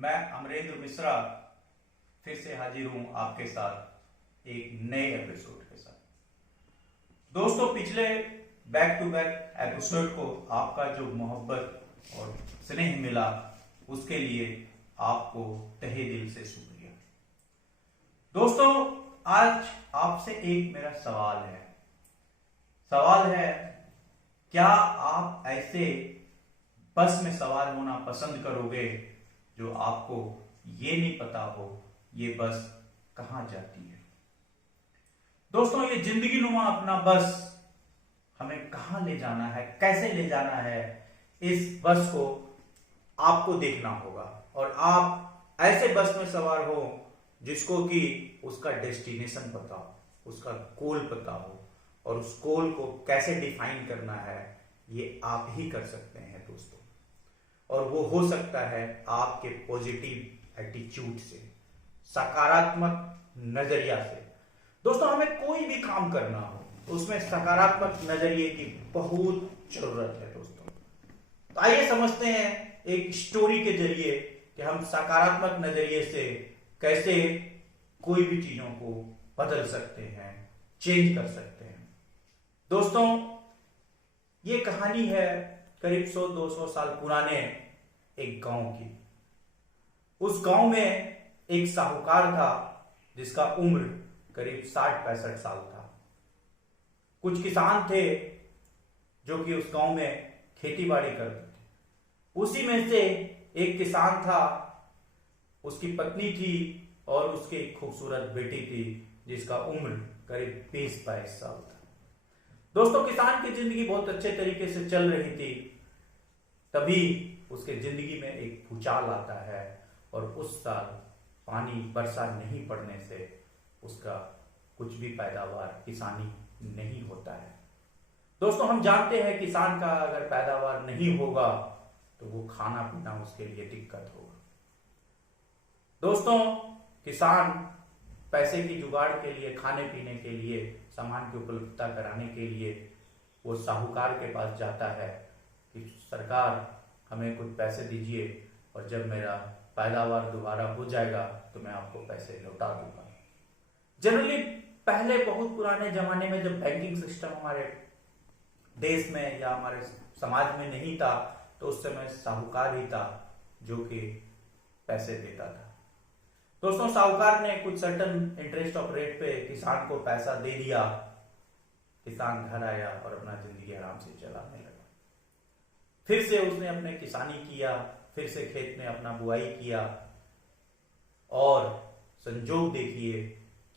मैं अमरेंद्र मिश्रा फिर से हाजिर हूं आपके साथ एक नए एपिसोड के साथ। दोस्तों, पिछले बैक टू बैक एपिसोड को आपका जो मोहब्बत और स्नेह मिला उसके लिए आपको तहे दिल से शुक्रिया। दोस्तों, आज आपसे एक मेरा सवाल है, क्या आप ऐसे बस में सवार होना पसंद करोगे जो आपको ये नहीं पता हो ये बस कहां जाती है? दोस्तों, ये जिंदगी नुमा अपना बस हमें कहां ले जाना है, कैसे ले जाना है, इस बस को आपको देखना होगा। और आप ऐसे बस में सवार हो जिसको कि उसका डेस्टिनेशन पता हो, उसका गोल पता हो, और उस गोल को कैसे डिफाइन करना है ये आप ही कर सकते हैं दोस्तों। और वो हो सकता है आपके पॉजिटिव एटीट्यूड से, सकारात्मक नजरिया से। दोस्तों, हमें कोई भी काम करना हो उसमें सकारात्मक नजरिए की बहुत जरूरत है दोस्तों। तो आइए समझते हैं एक स्टोरी के जरिए कि हम सकारात्मक नजरिए से कैसे कोई भी चीजों को बदल सकते हैं, चेंज कर सकते हैं। दोस्तों, ये कहानी है करीब 100-200 साल पुराने एक गांव की। उस गांव में एक साहूकार था जिसका उम्र करीब 60-65 साल था। कुछ किसान थे जो कि उस गांव में खेती बाड़ी करते थे। उसी में से एक किसान था, उसकी पत्नी थी और उसकी एक खूबसूरत बेटी थी जिसका उम्र करीब 20-22 साल था। दोस्तों, किसान की जिंदगी बहुत अच्छे तरीके से चल रही थी। तभी उसके जिंदगी में एक भूचाल आता है और उस साल पानी वर्षा नहीं पड़ने से उसका कुछ भी पैदावार किसानी नहीं होता है। दोस्तों, हम जानते हैं किसान का अगर पैदावार नहीं होगा तो वो खाना पीना उसके लिए दिक्कत होगा। दोस्तों, किसान पैसे की जुगाड़ के लिए, खाने पीने के लिए, सामान की उपलब्धता कराने के लिए वो साहूकार के पास जाता है कि सरकार हमें कुछ पैसे दीजिए और जब मेरा पैदावार दोबारा हो जाएगा तो मैं आपको पैसे लौटा दूंगा। जनरली पहले बहुत पुराने जमाने में जब बैंकिंग सिस्टम हमारे देश में या हमारे समाज में नहीं था तो उस समय साहूकार ही था जो कि पैसे देता था। दोस्तों, साहूकार ने कुछ सर्टन इंटरेस्ट ऑफ रेट पे किसान को पैसा दे दिया। किसान घर आया और अपना जिंदगी आराम से चलाने लगा। फिर से उसने अपने किसानी किया, फिर से खेत में अपना बुआई किया, और संजोग देखिए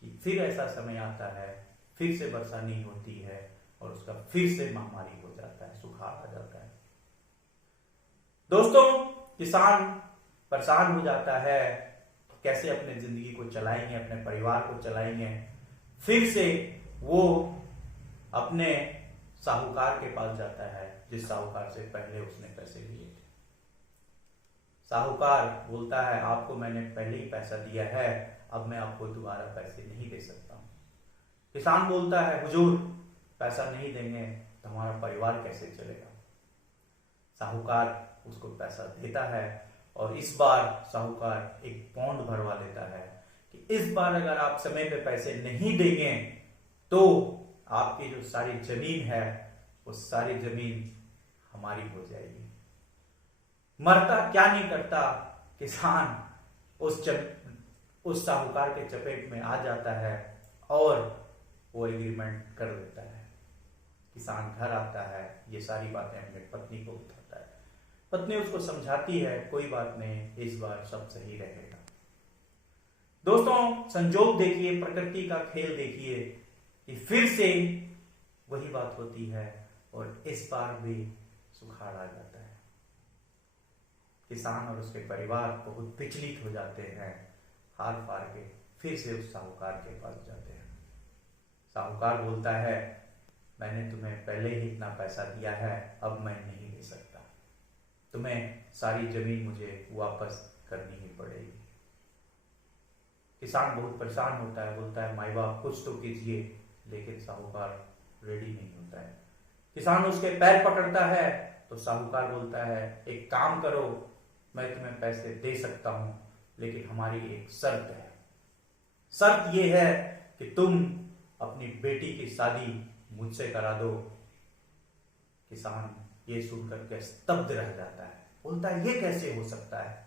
कि फिर ऐसा समय आता है, फिर से वर्षा नहीं होती है और उसका फिर से महामारी हो जाता है, सुखाड़ आ जाता है। दोस्तों, किसान परेशान हो जाता है, कैसे अपने जिंदगी को चलाएंगे, अपने परिवार को चलाएंगे। फिर से वो अपने साहूकार के पास जाता है जिस साहूकार से पहले उसने पैसे लिए थे। साहूकार बोलता है, आपको मैंने पहले ही पैसा दिया है, अब मैं आपको दोबारा पैसे नहीं दे सकता हूं। किसान बोलता है, हुजूर पैसा नहीं देंगे तो हमारा परिवार कैसे चलेगा? साहूकार उसको पैसा देता है और इस बार साहूकार एक बॉन्ड भरवा लेता है कि इस बार अगर आप समय पे पैसे नहीं देंगे तो आपकी जो सारी जमीन है वो सारी जमीन हमारी हो जाएगी। मरता क्या नहीं करता, किसान उस साहूकार के चपेट में आ जाता है और वो एग्रीमेंट कर देता है। किसान घर आता है, ये सारी बातें अपनी पत्नी को बताता है। पत्नी उसको समझाती है, कोई बात नहीं, इस बार सब सही रहेगा। दोस्तों, संजोग देखिए, प्रकृति का खेल देखिए कि फिर से वही बात होती है और इस बार भी सुखाड़ आ जाता है। किसान और उसके परिवार बहुत विचलित हो जाते हैं, हार पार के फिर से उस साहूकार के पास जाते हैं। साहूकार बोलता है, मैंने तुम्हें पहले ही इतना पैसा दिया है, अब मैं नहीं दे सकता, तुम्हें सारी जमीन मुझे वापस करनी ही पड़ेगी। किसान बहुत परेशान होता है, बोलता है, माई बाप कुछ तो कीजिए, लेकिन साहूकार रेडी नहीं होता है। किसान उसके पैर पकड़ता है तो साहूकार बोलता है, एक काम करो, मैं तुम्हें पैसे दे सकता हूं, लेकिन हमारी एक शर्त है। शर्त यह है कि तुम अपनी बेटी की शादी मुझसे करा दो। किसान ये सुनकर के स्तब्ध रह जाता है, बोलता है ये कैसे हो सकता है?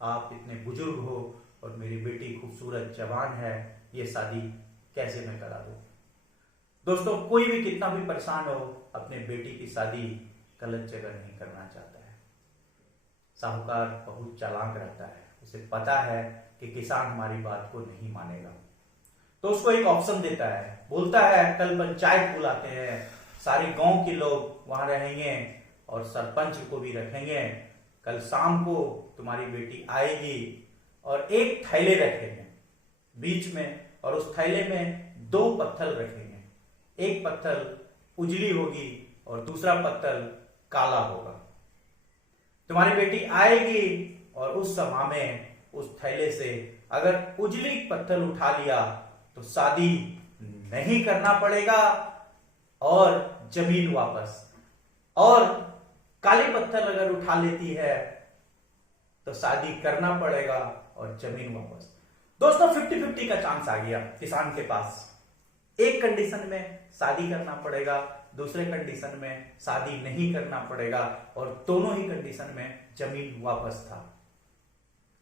आप इतने बुजुर्ग हो और मेरी बेटी खूबसूरत जवान है, ये शादी कैसे मैं करा दूं? दोस्तों, कोई भी कितना भी परेशान हो, अपने बेटी की शादी गलत जगह नहीं करना चाहता है। साहूकार बहुत चालाक रहता है, उसे पता है कि किसान हमारी बात को नहीं मानेगा, तो उसको एक ऑप्शन देता है। बोलता है कल पंचायत बुलाते हैं, सारे गांव के लोग वहां रहेंगे और सरपंच को भी रखेंगे। कल शाम को तुम्हारी बेटी आएगी और एक थैले रखेंगे बीच में, और उस थैले में 2 पत्थर रखेंगे। एक पत्थर उजली होगी और दूसरा पत्थर काला होगा। तुम्हारी बेटी आएगी और उस समय में उस थैले से अगर उजली पत्थर उठा लिया तो शादी नहीं करना पड़ेगा और जमीन वापस, और काले पत्थर अगर उठा लेती है तो शादी करना पड़ेगा और जमीन वापस। दोस्तों, 50-50 का चांस आ गया किसान के पास। एक कंडीशन में शादी करना पड़ेगा, दूसरे कंडीशन में शादी नहीं करना पड़ेगा, और दोनों ही कंडीशन में जमीन वापस था।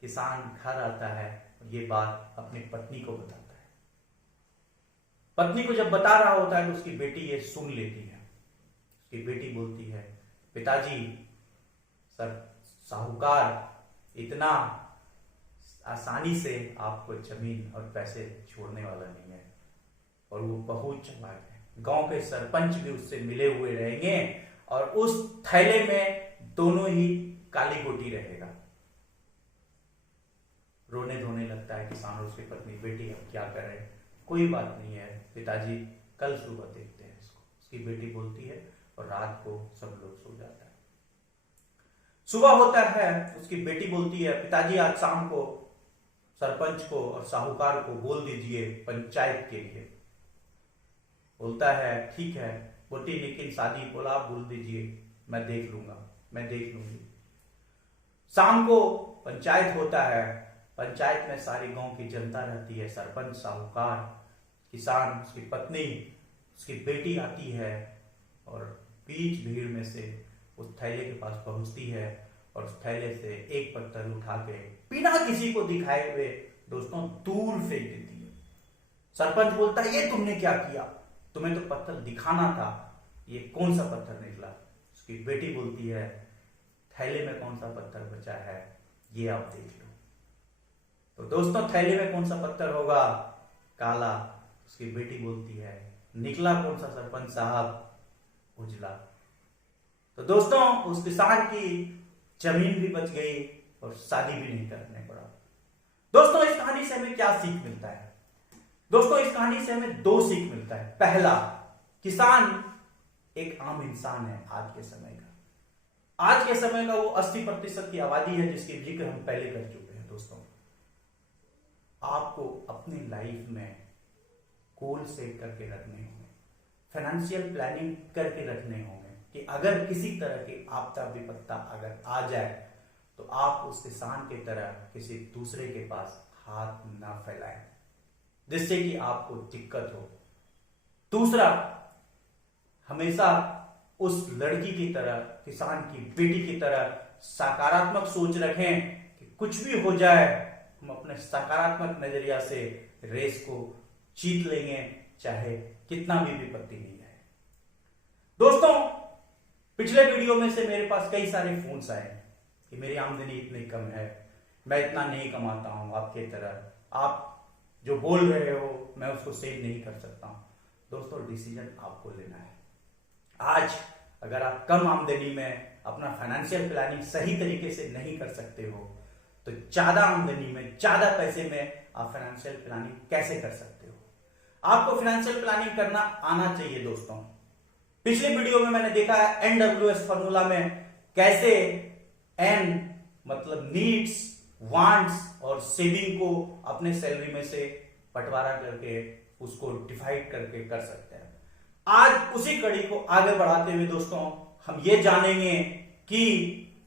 किसान घर आता है और ये बात अपनी पत्नी को बताता है। पत्नी को जब बता रहा होता है तो उसकी बेटी ये सुन लेती है। उसकी बेटी बोलती है, पिताजी, सर साहूकार इतना आसानी से आपको जमीन और पैसे छोड़ने वाला नहीं है, और वो बहुत चालाक है। गांव के सरपंच भी उससे मिले हुए रहेंगे और उस थैले में दोनों ही काली गोटी रहेगा। रोने धोने लगता है किसान और उसकी पत्नी। बेटी अब क्या करें? कोई बात नहीं है पिताजी, कल सुबह देखते हैं इसको। उसकी बेटी बोलती है और रात को सब लोग सो जाता है। सुबह होता है, उसकी बेटी बोलती है, पिताजी आज शाम को सरपंच को और साहूकार को बोल दीजिए पंचायत के लिए। बोलता है ठीक है बेटी, लेकिन शादी बोला आप बोल दीजिए, मैं देख लूंगा, मैं देख लूंगी। शाम को पंचायत होता है। पंचायत में सारी गांव की जनता रहती है, सरपंच, साहूकार, किसान, उसकी पत्नी, उसकी बेटी आती है और बीच भीड़ में से उस थैले के पास पहुंचती है और उस थैले से एक पत्थर उठा के बिना किसी को दिखाए हुए दोस्तों दूर फेंक देती है। सरपंच बोलता है ये तुमने क्या किया? तुम्हें तो पत्थर दिखाना था, ये कौन सा पत्थर निकला? उसकी बेटी बोलती है थैले में कौन सा पत्थर बचा है ये आप देख लो। तो दोस्तों, थैले में कौन सा पत्थर होगा? काला। उसकी बेटी बोलती है निकला कौन सा सरपंच साहब? उजला। तो दोस्तों, उस किसान की जमीन भी बच गई और शादी भी नहीं करने पड़ा। दोस्तों, इस कहानी से हमें क्या सीख मिलता है? दोस्तों, इस कहानी से हमें 2 सीख मिलता है। पहला, किसान एक आम इंसान है आज के समय का। आज के समय का वो 80% की आबादी है जिसकी जिक्र हम पहले कर चुके हैं। दोस्तों, आपको अपनी लाइफ में गोल सेट करके रखने होंगे, फाइनेंशियल प्लानिंग करके रखने होंगे कि अगर किसी तरह की आपदा विपत्ता अगर आ जाए तो आप उस किसान की तरह किसी दूसरे के पास हाथ ना फैलाएं जिससे कि आपको दिक्कत हो। दूसरा, हमेशा उस लड़की की तरह, किसान की बेटी की तरह सकारात्मक सोच रखें कि कुछ भी हो जाए हम अपने सकारात्मक नजरिया से रेस को जीत लेंगे, चाहे कितना भी विपत्ति नहीं आए। दोस्तों, पिछले वीडियो में से मेरे पास कई सारे फोन्स आए कि मेरी आमदनी इतनी कम है, मैं इतना नहीं कमाता हूं आपके तरह, आप जो बोल रहे हो मैं उसको सेल नहीं कर सकता हूं। दोस्तों, डिसीजन आपको लेना है। आज अगर आप कम आमदनी में अपना फाइनेंशियल प्लानिंग सही तरीके से नहीं कर सकते हो तो ज्यादा आमदनी में, ज्यादा पैसे में आप फाइनेंशियल प्लानिंग कैसे कर सकते हो? आपको फाइनेंशियल प्लानिंग करना आना चाहिए। दोस्तों, पिछले वीडियो में मैंने देखा है NWS फॉर्मूला में कैसे एन मतलब नीड्स, वांट्स और सेविंग को अपने सैलरी में से बंटवारा करके उसको डिवाइड करके कर सकते हैं। आज उसी कड़ी को आगे बढ़ाते हुए दोस्तों हम ये जानेंगे कि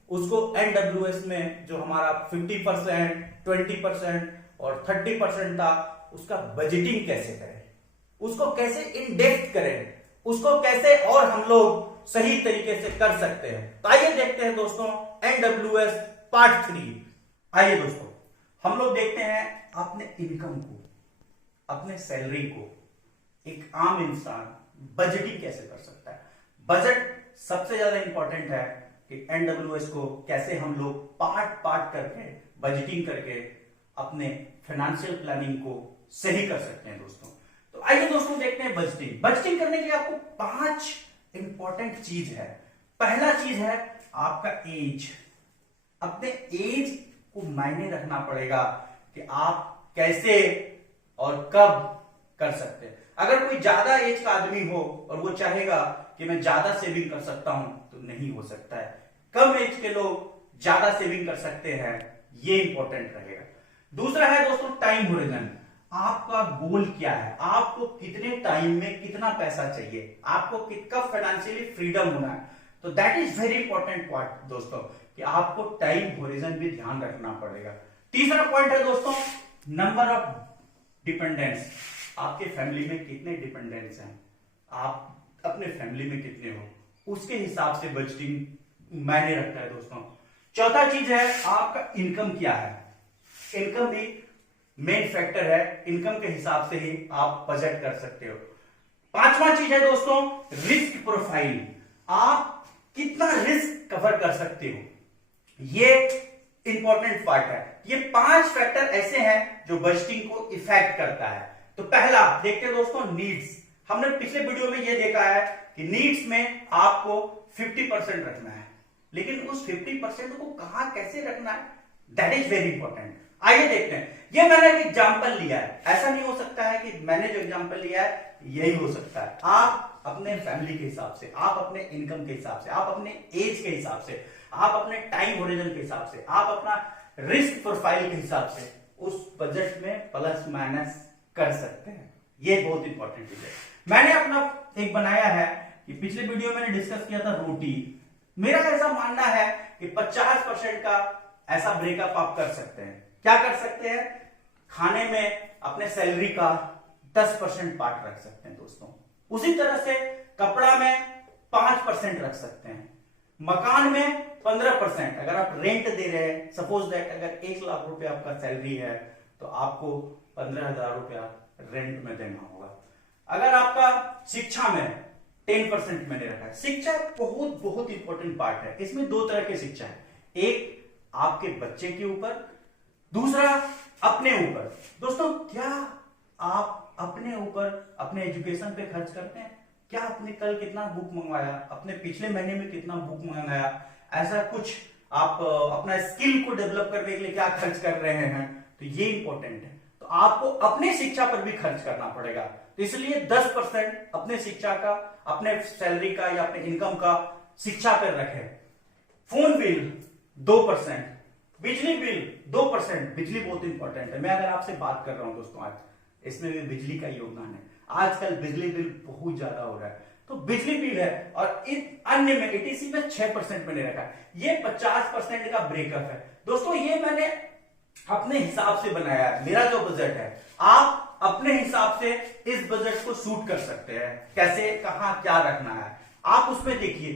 उसको NWS में जो हमारा 50%, 20% और 30% था, उसका बजटिंग कैसे करें, उसको कैसे इन डेप्थ करें, उसको कैसे और हम लोग सही तरीके से कर सकते हैं। तो आइए देखते हैं दोस्तों NWS पार्ट 3। आइए दोस्तों, हम लोग देखते हैं अपने इनकम को, अपने सैलरी को एक आम इंसान बजटिंग कैसे कर सकता है। बजट सबसे ज्यादा इंपॉर्टेंट है कि NWS को कैसे हम लोग पार्ट पार्ट करके बजटिंग करके अपने फाइनेंशियल प्लानिंग को सही कर सकते हैं दोस्तों। तो आइए दोस्तों देखते हैं बजटिंग। बजटिंग करने के लिए आपको 5 इंपॉर्टेंट चीज है। पहला चीज है आपका एज। अपने एज को मायने रखना पड़ेगा कि आप कैसे और कब कर सकते हैं। अगर कोई ज्यादा एज का आदमी हो और वो चाहेगा कि मैं ज्यादा सेविंग कर सकता हूं, तो नहीं हो सकता है। कम एज के लोग ज्यादा सेविंग कर सकते हैं, ये इंपॉर्टेंट रहेगा। दूसरा है दोस्तों टाइम होरिजन। आपका गोल क्या है, आपको कितने टाइम में कितना पैसा चाहिए, आपको कब फाइनेंशियली फ्रीडम होना है। तो that is very important point दोस्तों कि आपको टाइम होरिजन भी ध्यान रखना पड़ेगा। तीसरा पॉइंट है दोस्तों नंबर ऑफ डिपेंडेंट्स। आपके फैमिली में कितने डिपेंडेंट्स हैं, आप अपने फैमिली में कितने हो, उसके हिसाब से बजटिंग मायने रखता है दोस्तों। चौथा चीज है आपका इनकम क्या है। इनकम भी मेन फैक्टर है, इनकम के हिसाब से ही आप बजट कर सकते हो। पांचवा चीज है दोस्तों रिस्क प्रोफाइल। आप कितना रिस्क कवर कर सकते हो, ये इंपॉर्टेंट पार्ट है। ये 5 फैक्टर ऐसे हैं जो बजटिंग को इफेक्ट करता है। तो पहला देखते हैं दोस्तों नीड्स। हमने पिछले वीडियो में यह देखा है कि नीड्स में आपको 50% रखना है, लेकिन उस 50% को कहां कैसे रखना है, दैट इज वेरी इंपॉर्टेंट। आइए देखते हैं। ये मैंने एक एग्जांपल लिया है, ऐसा नहीं हो सकता है कि मैंने जो एग्जांपल लिया है यही हो सकता है। आप अपने फैमिली के हिसाब से, आप अपने इनकम के हिसाब से, आप अपने एज के हिसाब से, आप अपने टाइम होरिजन के हिसाब से, आप अपना रिस्क प्रोफाइल के हिसाब से उस बजट में प्लस माइनस कर सकते हैं। ये बहुत इंपॉर्टेंट चीज है। मैंने अपना एक बनाया है कि पिछले वीडियो में डिस्कस किया था रोटी। मेरा ऐसा मानना है कि 50% का ऐसा ब्रेकअप आप कर सकते हैं। क्या कर सकते हैं, खाने में अपने सैलरी का 10% पार्ट रख सकते हैं दोस्तों। उसी तरह से कपड़ा में 5% रख सकते हैं, मकान में 15%। अगर आप रेंट दे रहे हैं, सपोज दैट अगर 1 लाख रुपए आपका सैलरी है तो आपको 15,000 रुपया रेंट में देना होगा। अगर आपका शिक्षा में 10% मैंने रखा है। शिक्षा बहुत बहुत इंपॉर्टेंट पार्ट है। इसमें 2 तरह की शिक्षा है, एक आपके बच्चे के ऊपर, दूसरा अपने ऊपर। दोस्तों क्या आप अपने ऊपर अपने एजुकेशन पे खर्च करते हैं? क्या आपने कल कितना बुक मंगवाया, अपने पिछले महीने में कितना बुक मंगाया, ऐसा कुछ आप अपना स्किल को डेवलप करने के लिए क्या खर्च कर रहे हैं, तो ये इंपॉर्टेंट है। तो आपको अपने शिक्षा पर भी खर्च करना पड़ेगा। तो इसलिए 10% अपने शिक्षा का, अपने सैलरी का या अपने इनकम का शिक्षा पर रखें। फोन बिल 2%, बिजली बिल 2%। बिजली बहुत इंपॉर्टेंट है। मैं अगर आपसे बात कर रहा हूं दोस्तों, आज इसमें भी बिजली का योगदान है। आजकल बिजली बिल बहुत ज्यादा हो रहा है, तो बिजली बिल है। और इन अन्य में ETC में 6% मैंने रखा है। ये 50% का ब्रेकअप है दोस्तों। ये मैंने अपने हिसाब से बनाया है। मेरा जो बजट है, आप अपने हिसाब से इस बजट को सूट कर सकते हैं। कैसे, कहां क्या रखना है, आप उसमें देखिए।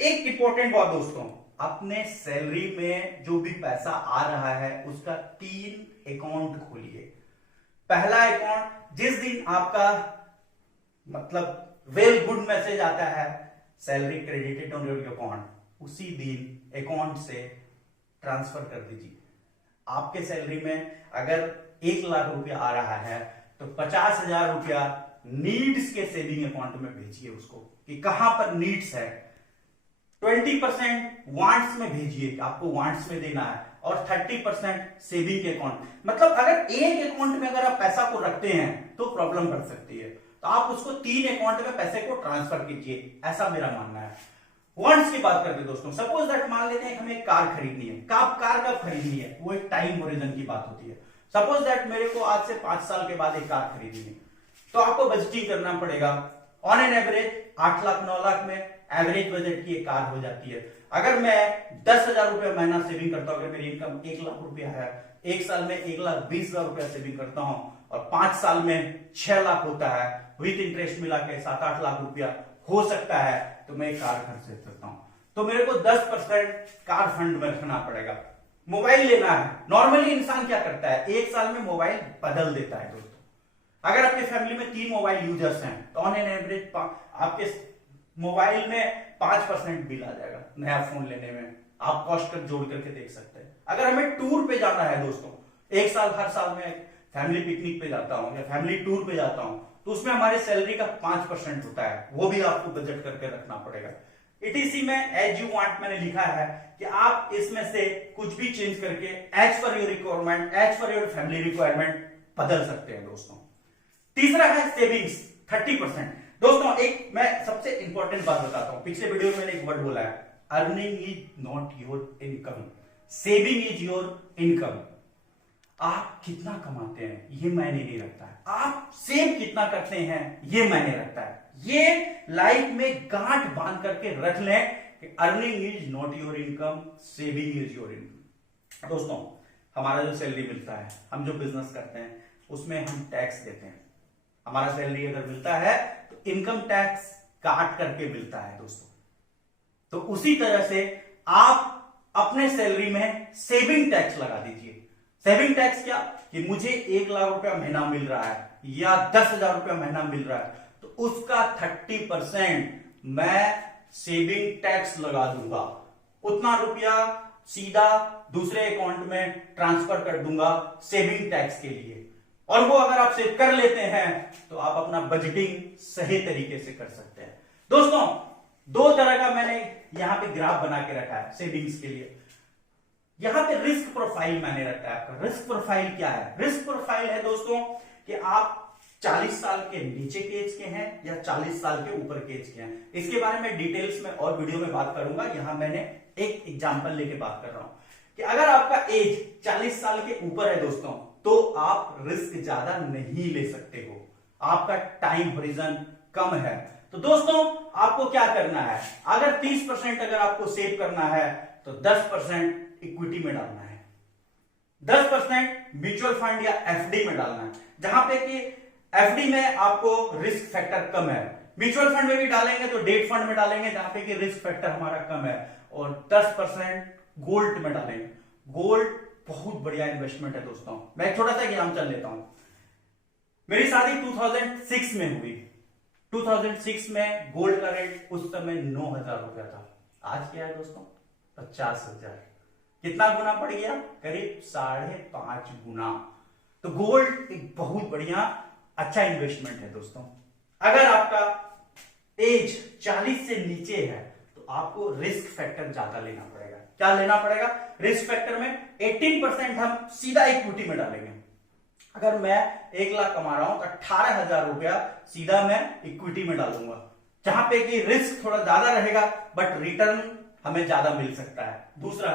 एक इंपॉर्टेंट बात दोस्तों, अपने सैलरी में जो भी पैसा आ रहा है उसका 3 अकाउंट खोलिए। पहला अकाउंट, जिस दिन आपका मतलब वेल गुड मैसेज आता है, salary credited on your account, उसी दिन अकाउंट से ट्रांसफर कर दीजिए। आपके सैलरी में अगर 1 लाख रुपया आ रहा है तो 50,000 रुपया नीड्स के सेविंग अकाउंट में भेजिए उसको, कि कहां पर नीड्स है। 20% वांट्स में भेजिए, आपको वांट्स में देना है, और 30% सेविंग के अकाउंट। मतलब अगर एक अकाउंट में अगर आप पैसा को रखते हैं तो प्रॉब्लम बढ़ सकती है, तो आप उसको 3 अकाउंट में पैसे को ट्रांसफर कीजिए, ऐसा मेरा मानना है। वांट्स की बात करते हैं दोस्तों, सपोज दैट मान लेते हैं हमें कार खरीदनी है। कार कब खरीदनी है, वो एक टाइम होरिजन की बात होती है। सपोज दैट मेरे को आज से 5 साल के बाद एक कार खरीदनी है, तो आपको बजटिंग करना पड़ेगा। On an average 8 lakh 9 lakh में एवरेज बजट की एक कार हो जाती है। अगर मैं 10,000 रुपया महीना सेविंग करता हूं, अगर मेरी इनकम 1 लाख रुपया है, एक साल में 1,20,000 रुपया सेविंग करता हूं और 5 साल में 6 लाख होता है, विद इंटरेस्ट मिला के 7-8 लाख रुपया हो सकता है, तो मैं एक कार खरीद सकता हूं। तो मेरे को 10% कार फंड में रखना पड़ेगा। मोबाइल लेना है, नॉर्मली इंसान क्या करता है, एक साल में मोबाइल बदल देता है दोस्तों। अगर आपके फैमिली में 3 मोबाइल यूजर्स हैं तो ऑन एन एवरेज आपके मोबाइल में 5% बिल आ जाएगा नया फोन लेने में। आप कॉस्ट कर जोड़ करके देख सकते हैं। अगर हमें टूर पे जाना है दोस्तों, एक साल हर साल में फैमिली पिकनिक पे जाता हूं या फैमिली टूर पे जाता हूं, तो उसमें हमारी सैलरी का 5% होता है, वो भी आपको बजट करके रखना पड़ेगा। ईटीसी में एज यू वांट मैंने लिखा है कि आप इसमें से कुछ भी चेंज करके as per your requirement, as per your family requirement बदल सकते हैं दोस्तों। तीसरा है सेविंग्स 30%। दोस्तों एक मैं सबसे इंपॉर्टेंट बात बताता हूं, पिछले वीडियो में मैंने एक वर्ड बोला है, earning is not your income, saving is your income. आप कितना कमाते हैं ये मायने नहीं रखता है, आप सेव कितना करते हैं ये मायने रखता है। ये लाइफ में गांठ बांध करके रख लें कि earning is not your income, saving is your income. दोस्तों हमारा जो सैलरी मिलता है, हम जो बिजनेस करते हैं उसमें हम टैक्स देते हैं। हमारा सैलरी अगर मिलता है तो इनकम टैक्स काट करके मिलता है दोस्तों। तो उसी तरह से आप अपने सैलरी में सेविंग टैक्स लगा दीजिए। सेविंग टैक्स क्या कि मुझे 1 लाख रुपया महीना मिल रहा है या 10,000 रुपया महीना मिल रहा है, तो उसका 30% मैं सेविंग टैक्स लगा दूंगा। उतना रुपया सीधा दूसरे अकाउंट में ट्रांसफर कर दूंगा सेविंग टैक्स के लिए। और वो अगर आप सेव कर लेते हैं तो आप अपना बजटिंग सही तरीके से कर सकते हैं। दोस्तों 2 तरह का मैंने यहां पे ग्राफ बना के रखा है सेविंग्स के लिए। यहां पे रिस्क प्रोफाइल मैंने रखा है आपका। रिस्क प्रोफाइल क्या है? रिस्क प्रोफाइल है दोस्तों कि आप 40 साल के नीचे के एज के हैं या 40 साल के ऊपर के एज के हैं। इसके बारे में डिटेल्स में और वीडियो में बात करूंगा। यहां मैंने एक एग्जांपल लेके बात कर रहा हूं कि अगर आपका एज 40 साल के ऊपर है दोस्तों, तो आप रिस्क ज्यादा नहीं ले सकते हो, आपका टाइम होरिजन कम है। तो दोस्तों आपको क्या करना है, अगर 30% अगर आपको सेव करना है तो 10% इक्विटी में डालना है, 10% म्यूचुअल फंड या एफडी में डालना है। जहां पे कि एफडी में आपको रिस्क फैक्टर कम है, म्यूचुअल फंड में भी डालेंगे तो डेट फंड में डालेंगे जहां पे कि रिस्क फैक्टर हमारा कम है, और 10% गोल्ड में डालेंगे। गोल्ड बहुत बढ़िया इन्वेस्टमेंट है दोस्तों। मैं एक छोटा सा एग्जांपल लेता हूं। मेरी शादी 2006 में हुई। 2006 में गोल्ड का रेट उस समय 9,000 रुपया था। आज क्या है दोस्तों? 50,000। कितना गुना पड़ गया? करीब 5.5 गुना। तो गोल्ड एक बहुत बढ़िया अच्छा इन्वेस्टमेंट है दोस्तों। अगर आपका एज 40 से नीचे है तो आपको रिस्क फैक्टर ज्यादा लेना पड़ेगा। क्या लेना पड़ेगा? रिस्क फैक्टर में 18% हम सीधा इक्विटी में डालेंगे। अगर मैं 1 लाख कमा रहा हूं तो 18,000 रुपया सीधा मैं इक्विटी में डालूंगा, जहां पे कि रिस्क थोड़ा ज्यादा रहेगा बट रिटर्न हमें ज्यादा मिल सकता है। दूसरा,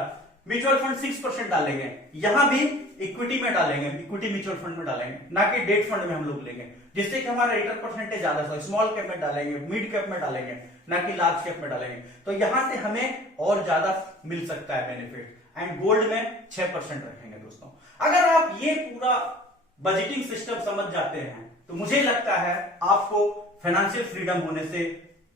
म्यूचुअल फंड 6% डालेंगे, यहां भी इक्विटी में डालेंगे, इक्विटी म्यूचुअल फंड में डालेंगे, ना कि डेट फंड में हम लोग लेंगे, जिससे कि हमारा रिटर्न परसेंटेज ज्यादा हो। स्मॉल कैप में डालेंगे, मिड कैप में डालेंगे, ना कि लार्ज कैप में डालेंगे, तो यहां से हमें और ज्यादा मिल सकता है बेनिफिट। एंड गोल्ड में 6% रखेंगे दोस्तों। अगर आप ये पूरा बजटिंग सिस्टम समझ जाते हैं तो मुझे लगता है आपको फाइनेंशियल फ्रीडम होने से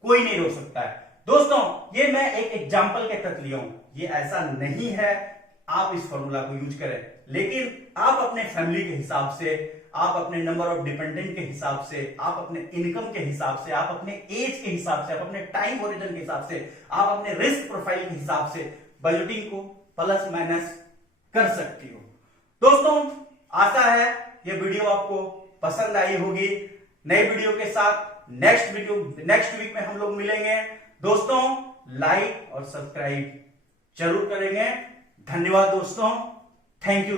कोई नहीं रोक सकता है। दोस्तों ये मैं एक एग्जांपल के तहत लिया हूं, ये ऐसा नहीं है आप इस फॉर्मूला को यूज करें, लेकिन आप अपने फैमिली के हिसाब से, आप अपने नंबर ऑफ डिपेंडेंट के हिसाब से, आप अपने इनकम के हिसाब से, आप अपने एज के हिसाब से, आप अपने टाइम होरिजन के हिसाब से, आप अपने रिस्क प्रोफाइल के हिसाब से बजटिंग को प्लस माइनस कर सकती हो। दोस्तों आशा है ये वीडियो आपको पसंद आई होगी। नए वीडियो के साथ नेक्स्ट वीक में हम लोग मिलेंगे। दोस्तों लाइक और सब्सक्राइब जरूर करेंगे। धन्यवाद दोस्तों, थैंक यू।